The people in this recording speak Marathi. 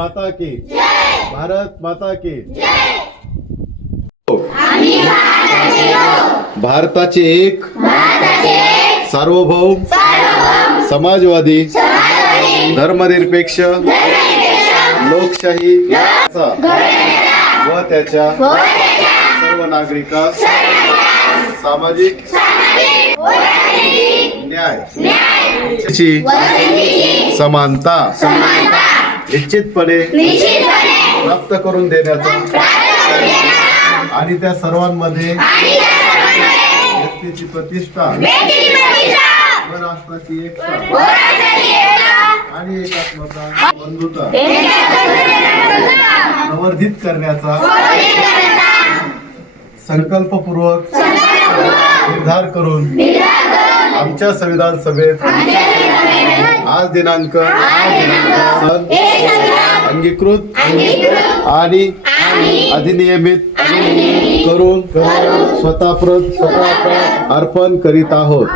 माता की भारत माता की भारताचे एक सार्वभौम समाजवादी धर्मनिरपेक्ष लोकशाही व त्याच्या सर्व नागरिकांस सामाजिक न्याय समानता निश्चितपणे प्राप्त करून देण्याचा आणि त्या सर्वांमध्ये व्यक्तीची प्रतिष्ठा व राष्ट्राची एकता आणि एकात्मता बंधुता संवर्धित करण्याचा संकल्पपूर्वक निर्धार करून आमच्या संविधान सभेत आज दिनांक अंगीकृत आणि अधिनियमित करून स्वतःप्रत अर्पण करीत आहोत.